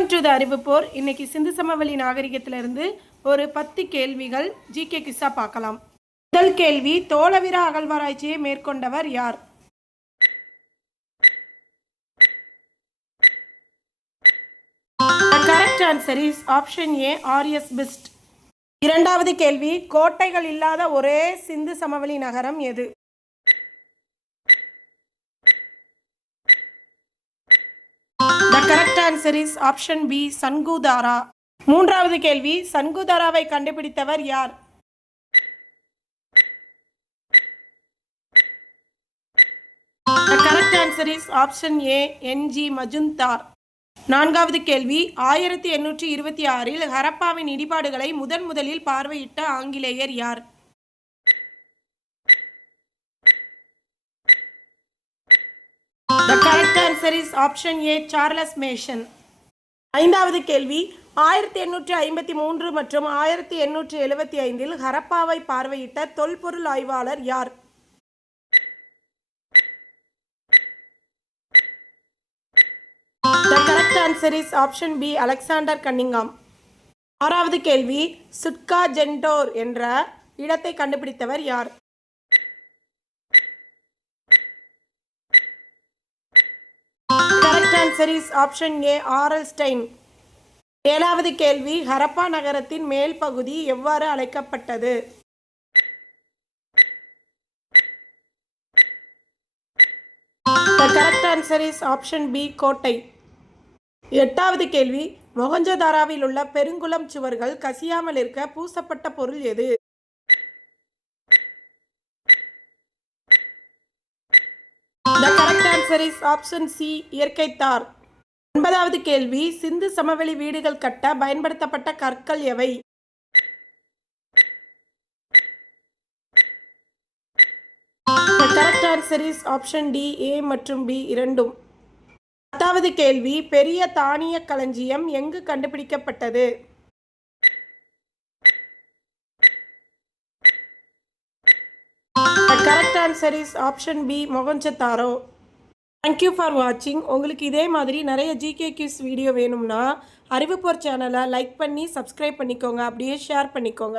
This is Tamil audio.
Welcome to the அறிவுப்போர். இன்னைக்கு சிந்து சமவெளி நாகரிகத்திலிருந்து ஒரு 10 கேள்விகள் ஜிகே கிஸ்ஸா பார்க்கலாம். முதல் கேள்வி, தோளவிரா அகழ்வாராய்ச்சியை மேற்கொண்டவர் யார்? The correct answer is option A, R.S. Best. இரண்டாவது கேள்வி, கோட்டைகள் இல்லாத ஒரே சிந்து சமவெளி நகரம் எது? The correct answer is option B, சன்குதாரா. மூன்றாவது கேள்வி, சன்குதாராவை கண்டுபிடித்தவர் யார்? The correct answer is option A, N.G. Majumdar. நான்காவது கேள்வி, 1826இல் ஹரப்பாவின் இடிபாடுகளை முதலில் பார்வையிட்ட ஆங்கிலேயர் யார்? The correct answer is option A, Charles Mason. ஐந்தாவது கேள்வி, 1853 மற்றும் 1875இல் ஹரப்பாவை பார்வையிட்ட தொல்பொருள் ஆய்வாளர் யார்? The correct answer is option B, Alexander Cunningham. ஆறாவது கேள்வி, சுட்கா ஜென்டோர் என்ற இடத்தை கண்டுபிடித்தவர் யார்? Answer is option A, R.L. Stain. ஏழாவது கேள்வி, ஹரப்பா நகரத்தின் மேல் பகுதி எவ்வாறு அழைக்கப்பட்டது? The correct answer is option B, கோட்டை. எட்டாவது கேள்வி, மொஹஞ்சதாராவில் உள்ள பெருங்குளம் சுவர்கள் கசியாமல் இருக்க பூசப்பட்ட பொருள் எது? The correct answer is option C, இயற்கை தார். ஒன்பதாவது கேள்வி, சிந்து சமவெளி வீடுகள் கட்ட பயன்படுத்தப்பட்ட கற்கள் எவை? The correct answer is option D, A மற்றும் B இரண்டும். பத்தாவது கேள்வி, பெரிய தானிய களஞ்சியம் எங்கு கண்டுபிடிக்கப்பட்டது? The correct answer is option B, Mohenjo-daro. Thank you for watching. உங்களுக்கு இதே மாதிரி நிறைய ஜிகே கிஸ் வீடியோ வேணும்னா அறிவுப்போர் சேனலை லைக் பண்ணி சப்ஸ்கிரைப் பண்ணிக்கோங்க, அப்படியே ஷேர் பண்ணிக்கோங்க.